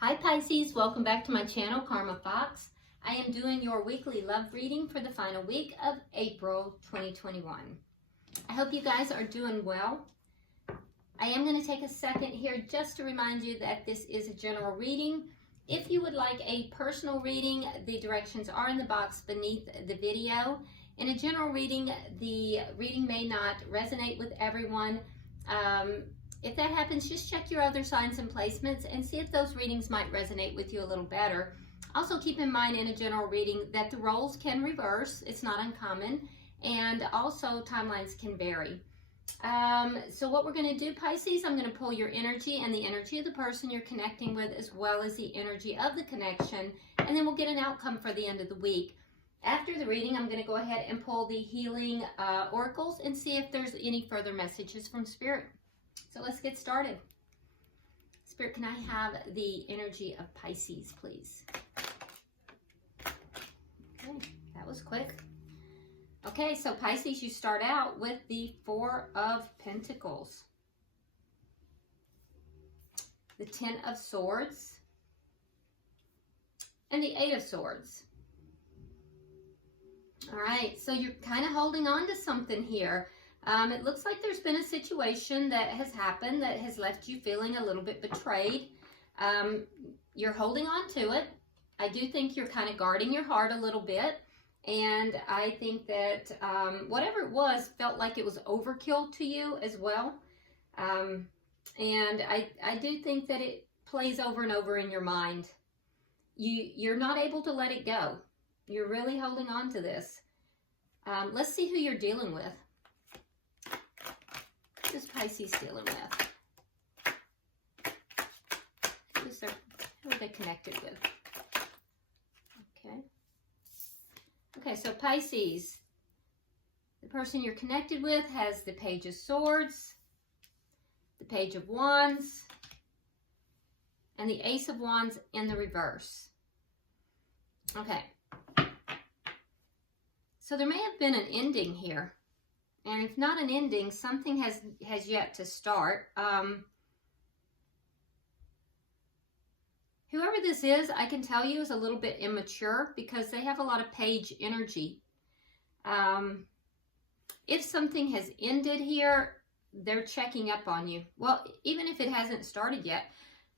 Hi Pisces, welcome back to my channel, Karma Fox. I am doing your weekly love reading for the final week of April 2021. I hope you guys are doing well. I am going to take a second here just to remind you that this is a general reading. If you would like a personal reading, the directions are in the box beneath the video. In a general reading, the reading may not resonate with everyone. If that happens, just check your other signs and placements and see if those readings might resonate with you a little better. Also keep in mind in a general reading that the roles can reverse. It's not uncommon. And also timelines can vary. So what we're going to do, Pisces, I'm going to pull your energy and the energy of the person you're connecting with, as well as the energy of the connection. And then we'll get an outcome for the end of the week. After the reading, I'm going to go ahead and pull the healing oracles and see if there's any further messages from Spirit. So let's get started. Spirit, can I have the energy of Pisces, please? Okay, that was quick. Okay, so Pisces, you start out with the Four of Pentacles, the Ten of Swords, and the Eight of Swords. All right, so you're kind of holding on to something here. It looks like there's been a situation that has happened that has left you feeling a little bit betrayed. You're holding on to it. I do think you're kind of guarding your heart a little bit. And I think that whatever it was felt like it was overkill to you as well. And I do think that it plays over and over in your mind. You're not able to let it go. You're really holding on to this. Let's see who you're dealing with. What is Pisces dealing with? Who are they connected with? Okay. Okay, so Pisces, the person you're connected with has the Page of Swords, the Page of Wands, and the Ace of Wands in the reverse. Okay. So there may have been an ending here. And if not an ending, something has yet to start. Whoever this is, I can tell you, is a little bit immature because they have a lot of page energy. If something has ended here, they're checking up on you. Well, even if it hasn't started yet.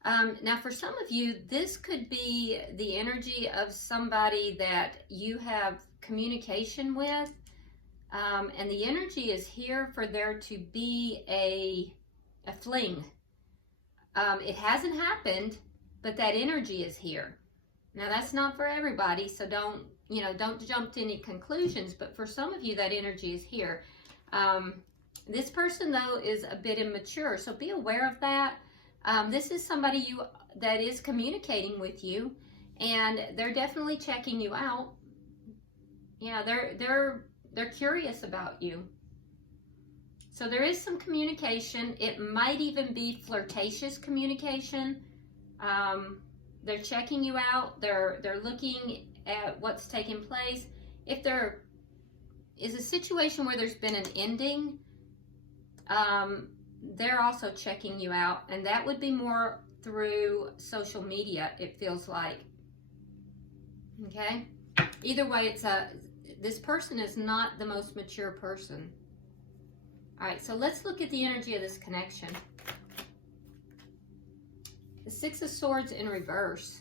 Now, for some of you, this could be the energy of somebody that you have communication with. And the energy is here for there to be a fling. It hasn't happened, but that energy is here. Now that's not for everybody, so don't jump to any conclusions, but for some of you that energy is here. This person though is a bit immature, so be aware of that. This is somebody that is communicating with you, and they're definitely checking you out. Yeah, they're curious about you. So there is some communication. It might even be flirtatious communication. They're checking you out. They're looking at what's taking place. If there is a situation where there's been an ending, they're also checking you out. And that would be more through social media, it feels like. Okay? Either way, this person is not the most mature person. All right, so let's look at the energy of this connection. The Six of Swords in reverse.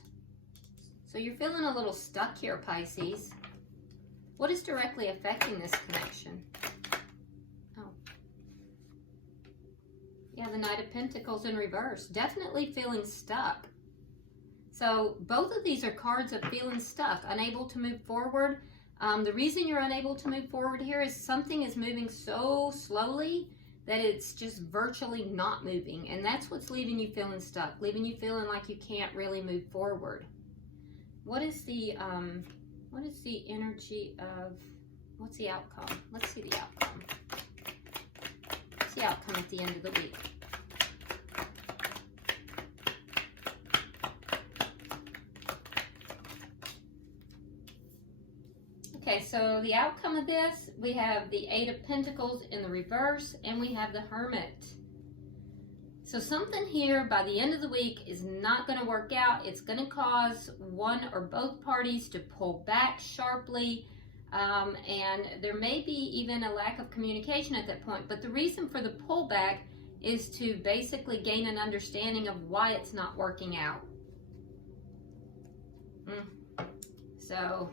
So you're feeling a little stuck here, Pisces. What is directly affecting this connection? Oh. Yeah, the Knight of Pentacles in reverse. Definitely feeling stuck. So both of these are cards of feeling stuck, unable to move forward. The reason you're unable to move forward here is something is moving so slowly that it's just virtually not moving. And that's what's leaving you feeling stuck, leaving you feeling like you can't really move forward. What is the energy of, what's the outcome? Let's see the outcome. What's the outcome at the end of the week? Okay, so the outcome of this, we have the Eight of Pentacles in the reverse, and we have the Hermit. So something here by the end of the week is not going to work out. It's going to cause one or both parties to pull back sharply, and there may be even a lack of communication at that point. But the reason for the pullback is to basically gain an understanding of why it's not working out. So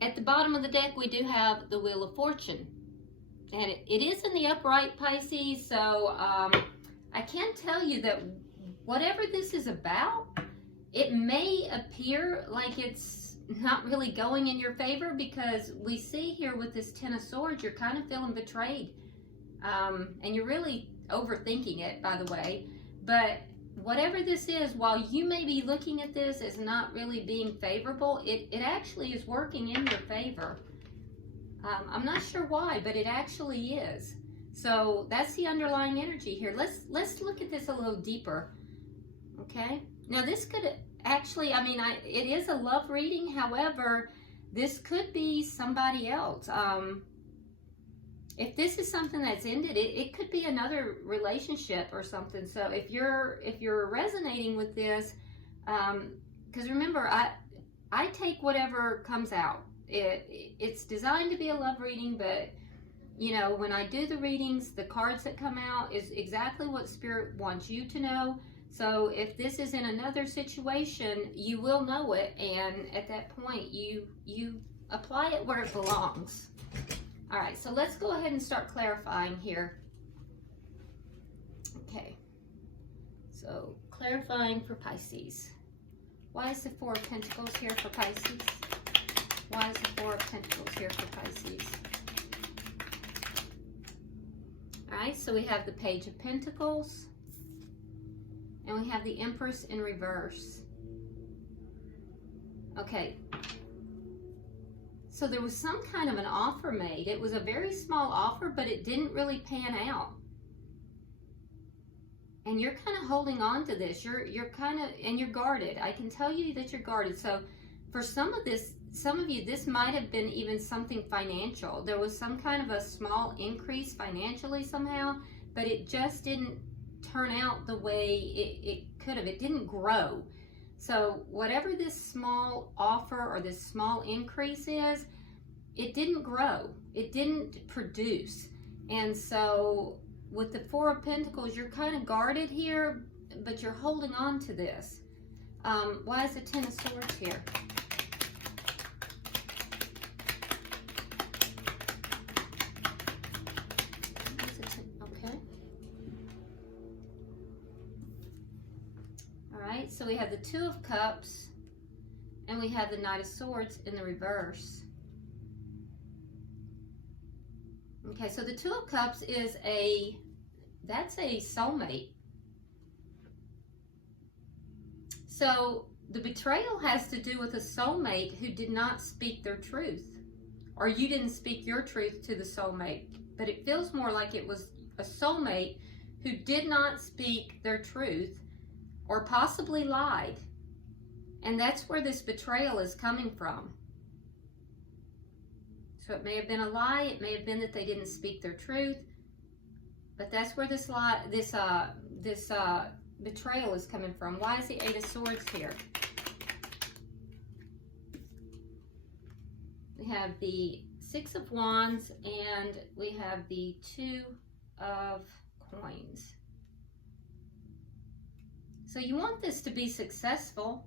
at the bottom of the deck, we do have the Wheel of Fortune. And it is in the upright, Pisces, so I can tell you that whatever this is about, it may appear like it's not really going in your favor, because we see here with this Ten of Swords, you're kind of feeling betrayed. And you're really overthinking it, by the way. But whatever this is, while you may be looking at this as not really being favorable, it actually is working in your favor. I'm not sure why, but it actually is. So that's the underlying energy here. Let's look at this a little deeper. Okay. Now this could actually, I mean, it is a love reading. However, this could be somebody else. If this is something that's ended, it could be another relationship or something. So if you're resonating with this, because remember, I take whatever comes out. It's designed to be a love reading, but you know, when I do the readings, the cards that come out is exactly what Spirit wants you to know. So if this is in another situation, you will know it, and at that point you apply it where it belongs. All right, so let's go ahead and start clarifying here. Okay, so clarifying for Pisces. Why is the Four of Pentacles here for Pisces? Why is the Four of Pentacles here for Pisces? All right, so we have the Page of Pentacles, and we have the Empress in reverse. Okay, so there was some kind of an offer made. It was a very small offer, but it didn't really pan out. And you're kind of holding on to this. You're kind of, and you're guarded. I can tell you that you're guarded. So for some of you, this might have been even something financial. There was some kind of a small increase financially somehow, but it just didn't turn out the way it could have. It didn't grow. So whatever this small offer or this small increase is, it didn't grow. It didn't produce. And so with the Four of Pentacles, you're kind of guarded here, but you're holding on to this. Why is the Ten of Swords here? Okay. All right, so we have the Two of Cups, and we have the Knight of Swords in the reverse. Okay, so the Two of Cups is that's a soulmate. So the betrayal has to do with a soulmate who did not speak their truth, or you didn't speak your truth to the soulmate, but it feels more like it was a soulmate who did not speak their truth or possibly lied. And that's where this betrayal is coming from. So it may have been a lie, it may have been that they didn't speak their truth, but that's where this betrayal is coming from. Why is the Eight of Swords here? We have the Six of Wands, and we have the Two of Coins. So you want this to be successful.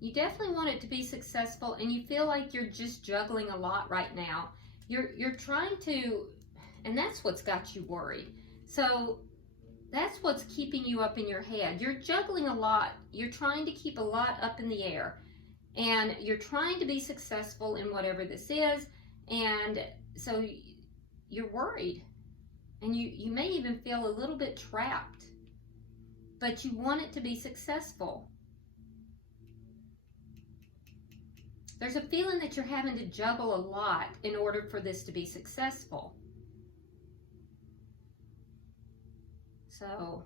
You definitely want it to be successful, and you feel like you're just juggling a lot right now. You're trying to, and that's what's got you worried. So that's what's keeping you up in your head. You're juggling a lot. You're trying to keep a lot up in the air, and you're trying to be successful in whatever this is, and so you're worried, and you may even feel a little bit trapped, but you want it to be successful. There's a feeling that you're having to juggle a lot in order for this to be successful. So,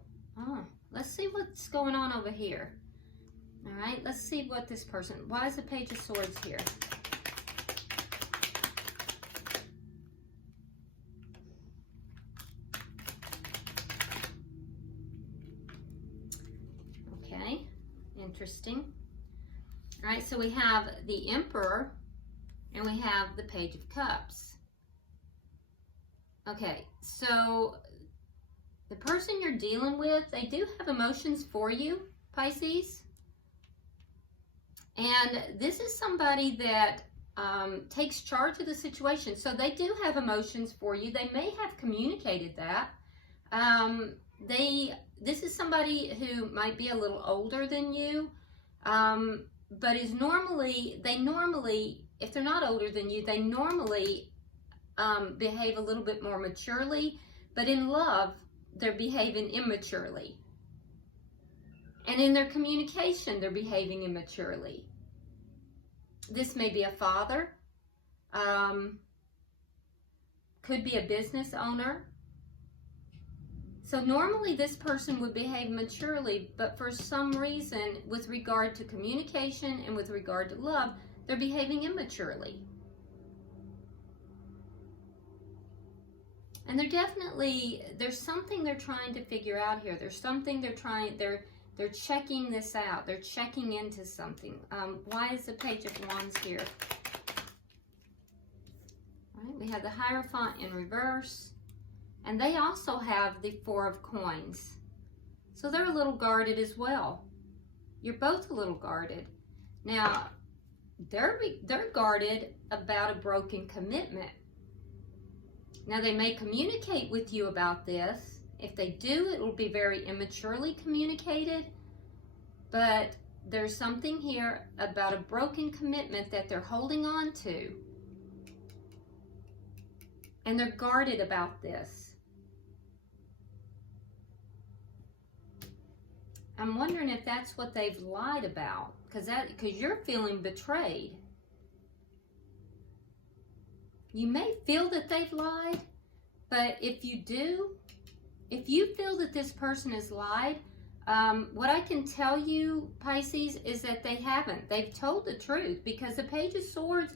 let's see what's going on over here. All right, let's see what this person, why is the Page of Swords here? interesting. All right, so we have the Emperor and we have the Page of Cups. Okay, so the person you're dealing with, they do have emotions for you, Pisces. And this is somebody that takes charge of the situation. So they do have emotions for you. They may have communicated that. This is somebody who might be a little older than you, but is normally, if they're not older than you, they normally behave a little bit more maturely, but in love, they're behaving immaturely. And in their communication, they're behaving immaturely. This may be a father, could be a business owner. So normally this person would behave maturely, but for some reason, with regard to communication and with regard to love, they're behaving immaturely. And there's something they're trying to figure out here. There's something they're checking this out. They're checking into something. Why is the Page of Wands here? All right, we have the Hierophant in reverse. And they also have the Four of Coins. So they're a little guarded as well. You're both a little guarded. Now, they're guarded about a broken commitment. Now, they may communicate with you about this. If they do, it will be very immaturely communicated. But there's something here about a broken commitment that they're holding on to. And they're guarded about this. I'm wondering if that's what they've lied about, because you're feeling betrayed. You may feel that they've lied, but if you feel that this person has lied, what I can tell you, Pisces, is that they haven't. They've told the truth, because the Page of Swords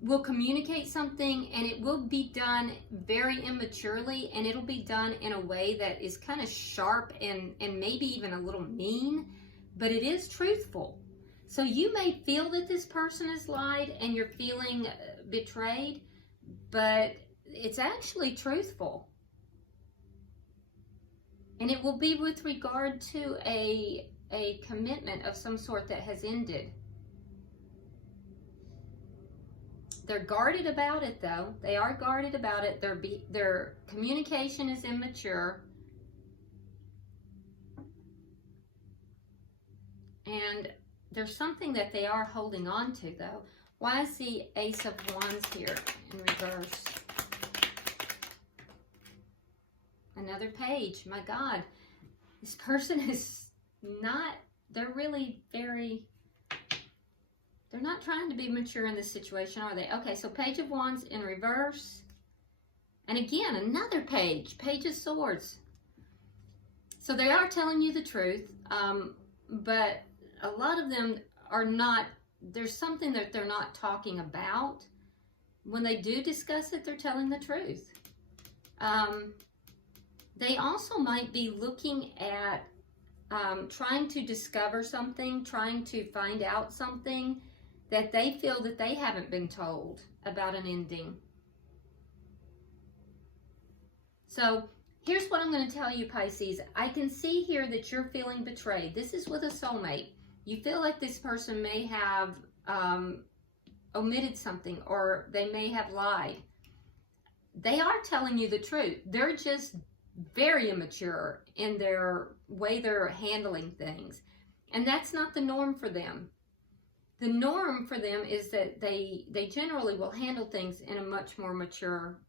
will communicate something, and it will be done very immaturely, and it'll be done in a way that is kind of sharp and maybe even a little mean, but it is truthful. So you may feel that this person has lied and you're feeling betrayed, but it's actually truthful. And it will be with regard to a commitment of some sort that has ended. They're guarded about it, though. They are guarded about it. Their communication is immature. And there's something that they are holding on to, though. Why is the Ace of Wands here in reverse? Another page. My God. This person is not, they're really very... They're not trying to be mature in this situation, are they? Okay, so Page of Wands in reverse. And again, another page. Page of Swords. So they are telling you the truth, but a lot of them are not, there's something that they're not talking about. When they do discuss it, they're telling the truth. They also might be looking at trying to discover something, trying to find out something that they feel that they haven't been told about an ending. So here's what I'm going to tell you, Pisces. I can see here that you're feeling betrayed. This is with a soulmate. You feel like this person may have omitted something, or they may have lied. They are telling you the truth. They're just very immature in their way they're handling things. And that's not the norm for them. The norm for them is that they generally will handle things in a much more mature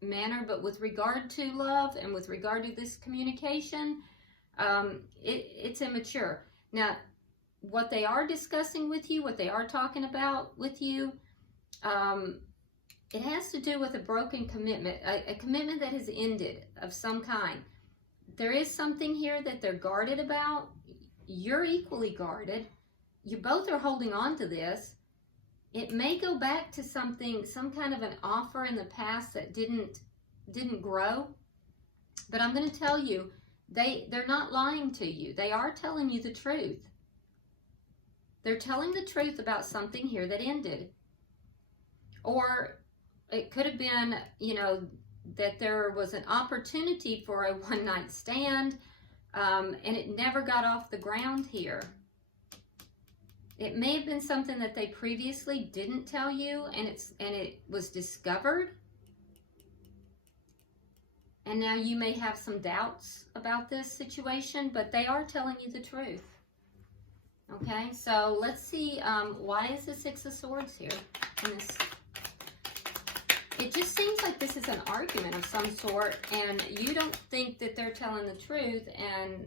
manner, but with regard to love and with regard to this communication, it's immature. Now, what they are discussing with you, what they are talking about with you, it has to do with a broken commitment, a commitment that has ended of some kind. There is something here that they're guarded about. You're equally guarded. You both are holding on to this. It may go back to something, some kind of an offer in the past that didn't grow. But I'm going to tell you, they're not lying to you. They are telling you the truth. They're telling the truth about something here that ended. Or it could have been, you know, that there was an opportunity for a one-night stand, and it never got off the ground here. It may have been something that they previously didn't tell you, and it was discovered. And now you may have some doubts about this situation, but they are telling you the truth. Okay, so let's see, why is the Six of Swords here? In this? It just seems like this is an argument of some sort, and you don't think that they're telling the truth, and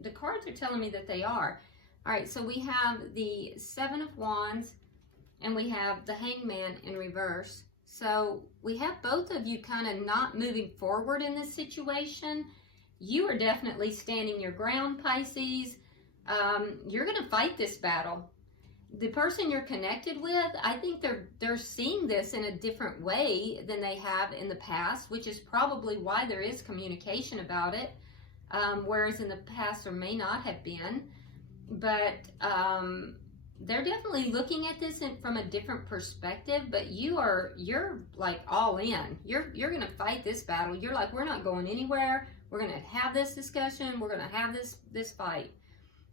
the cards are telling me that they are. All right, so we have the Seven of Wands, and we have the Hangman in reverse. So we have both of you kind of not moving forward in this situation. You are definitely standing your ground, Pisces. You're going to fight this battle. The person you're connected with, I think they're seeing this in a different way than they have in the past, which is probably why there is communication about it, whereas in the past there may not have been. But they're definitely looking at this from a different perspective, but you're like all in. You're going to fight this battle. You're like, we're not going anywhere. We're going to have this discussion. We're going to have this fight.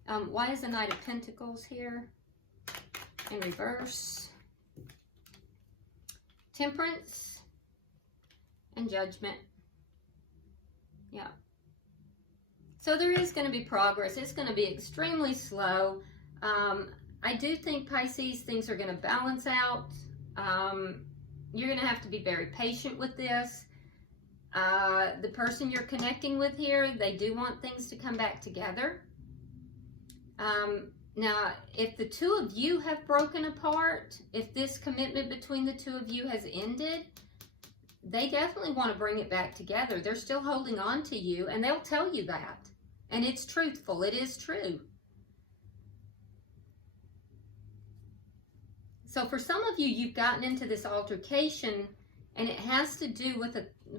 Why is the Knight of Pentacles here in reverse? Temperance and Judgment. Yeah. So there is going to be progress. It's going to be extremely slow. I do think, Pisces, things are going to balance out. You're going to have to be very patient with this. The person you're connecting with here, they do want things to come back together. Now, if the two of you have broken apart, if this commitment between the two of you has ended, they definitely want to bring it back together. They're still holding on to you, and they'll tell you that. And it's truthful. It is true. So for some of you, you've gotten into this altercation, and it has to do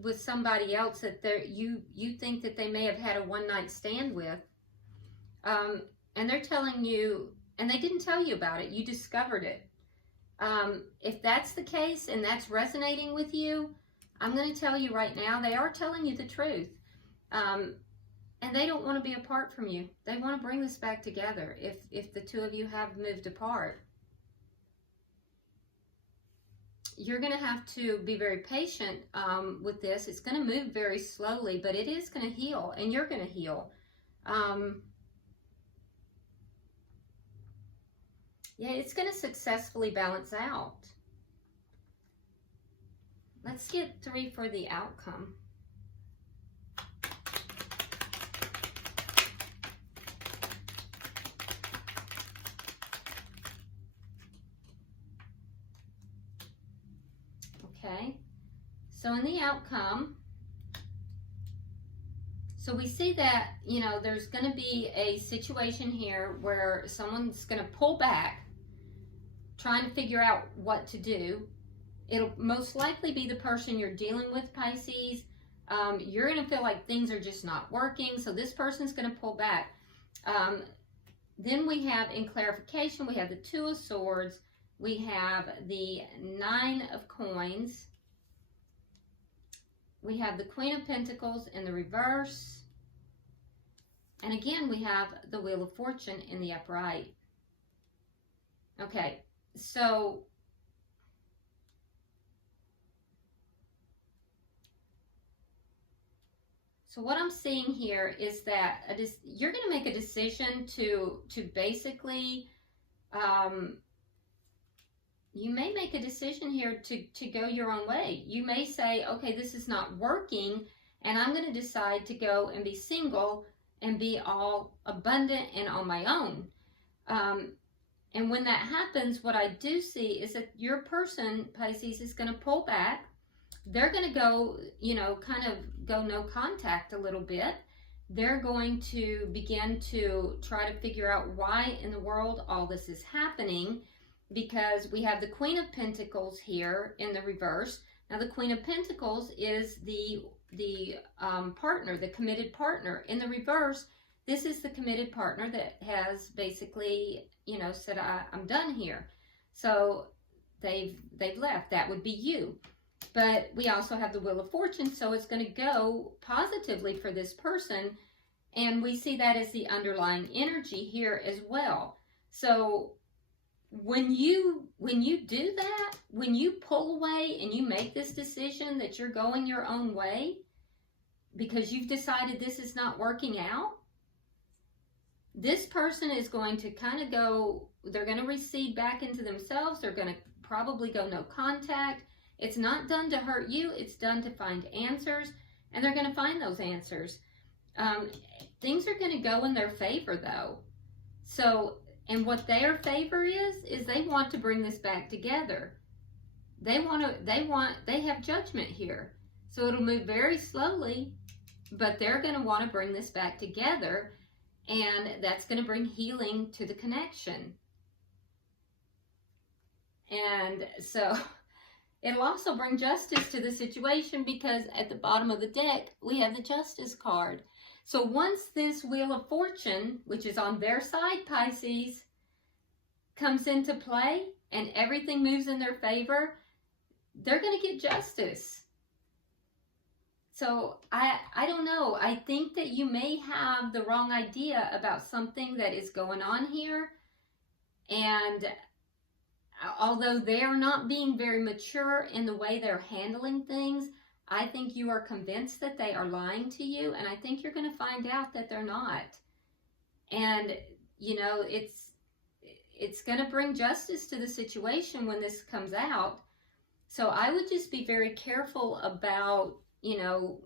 with somebody else that you think that they may have had a one-night stand with. And they're telling you, and they didn't tell you about it. You discovered it. If that's the case and that's resonating with you, I'm going to tell you right now, they are telling you the truth. And they don't want to be apart from you. They want to bring this back together if the two of you have moved apart. You're going to have to be very patient with this. It's going to move very slowly, but it is going to heal, and you're going to heal. Yeah, it's going to successfully balance out. Let's get 3 for the outcome. Okay, so in the outcome, so we see that, you know, there's going to be a situation here where someone's going to pull back, trying to figure out what to do. It'll most likely be the person you're dealing with, Pisces. You're going to feel like things are just not working, so this person's going to pull back. Then we have, in clarification, we have the Two of Swords. We have the 9 of Coins. We have the Queen of Pentacles in the reverse. And again, we have the Wheel of Fortune in the upright. Okay, so what I'm seeing here is that you're going to make a decision to basically, you may make a decision here to go your own way. You may say, okay, this is not working, and I'm going to decide to go and be single and be all abundant and on my own. And when that happens, what I do see is that your person, Pisces, is going to pull back. They're going to go, you know, kind of go no contact a little bit. They're going to begin to try to figure out why in the world all this is happening, because we have the Queen of Pentacles here in the reverse. Now, the Queen of Pentacles is the partner, the committed partner. In the reverse, This is the committed partner that has basically, you know, said, I'm done here. So they've left. That would be you. But we also have the Wheel of Fortune, so it's going to go positively for this person. And we see that as the underlying energy here as well. So when you do that, when you pull away and you make this decision that you're going your own way because you've decided this is not working out, this person is going to kind of go, they're going to recede back into themselves. They're going to probably go no contact. It's not done to hurt you. It's done to find answers, and they're going to find those answers. Things are going to go in their favor though. So, and what their favor is they want to bring this back together. They have judgment here. So it'll move very slowly, but they're going to want to bring this back together, and that's going to bring healing to the connection. And so it'll also bring justice to the situation, because at the bottom of the deck, we have the Justice card. So once this Wheel of Fortune, which is on their side, Pisces, comes into play and everything moves in their favor, they're going to get justice. So I don't know. I think that you may have the wrong idea about something that is going on here. And although they're not being very mature in the way they're handling things, I think you are convinced that they are lying to you, and I think you're going to find out that they're not. And, you know, it's going to bring justice to the situation when this comes out. So I would just be very careful about, you know,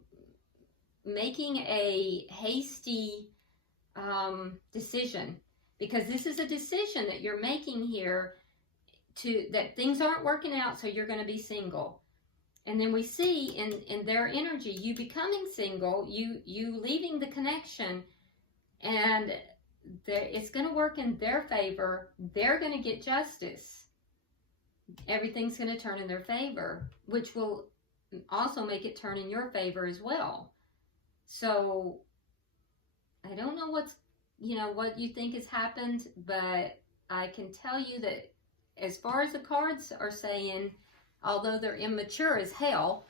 making a hasty decision, because this is a decision that you're making here that things aren't working out, so you're going to be single. And then we see in their energy, you becoming single, you leaving the connection, and it's going to work in their favor. They're going to get justice. Everything's going to turn in their favor, which will also make it turn in your favor as well. So I don't know what you think has happened, but I can tell you that as far as the cards are saying, although they're immature as hell,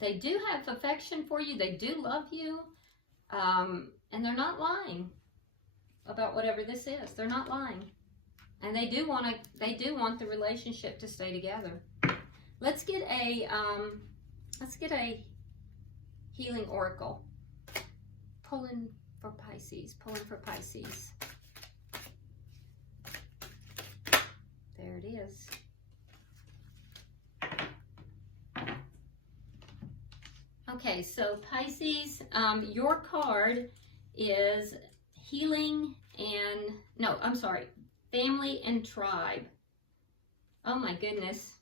they do have affection for you. They do love you. And they're not lying about whatever this is. They're not lying. And they do want the relationship to stay together. Let's get a healing oracle. Pulling for Pisces. There it is. Okay, so Pisces, your card is healing and, no, I'm sorry, family and tribe. Oh my goodness.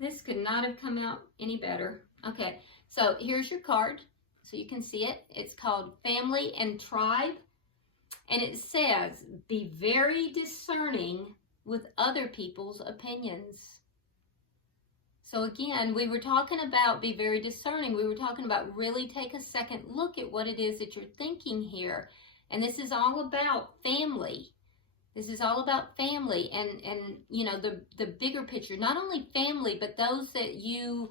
This could not have come out any better. Okay, so here's your card, so you can see it. It's called Family and Tribe, and it says, be very discerning with other people's opinions. So again, we were talking about be very discerning. We were talking about really take a second look at what it is that you're thinking here. And this is all about family. This is all about family and you know, the bigger picture. Not only family, but those that you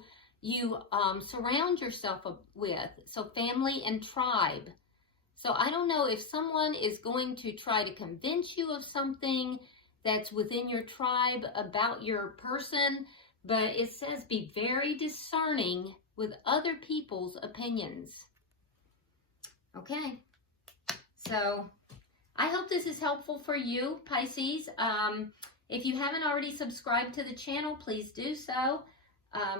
surround yourself with. So family and tribe. So I don't know if someone is going to try to convince you of something that's within your tribe about your person, but it says be very discerning with other people's opinions. Okay, so I hope this is helpful for you, Pisces. If you haven't already subscribed to the channel, please do so.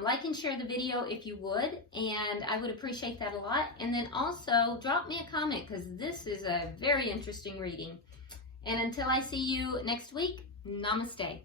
Like and share the video if you would, and I would appreciate that a lot. And then also drop me a comment, because this is a very interesting reading. And until I see you next week, namaste.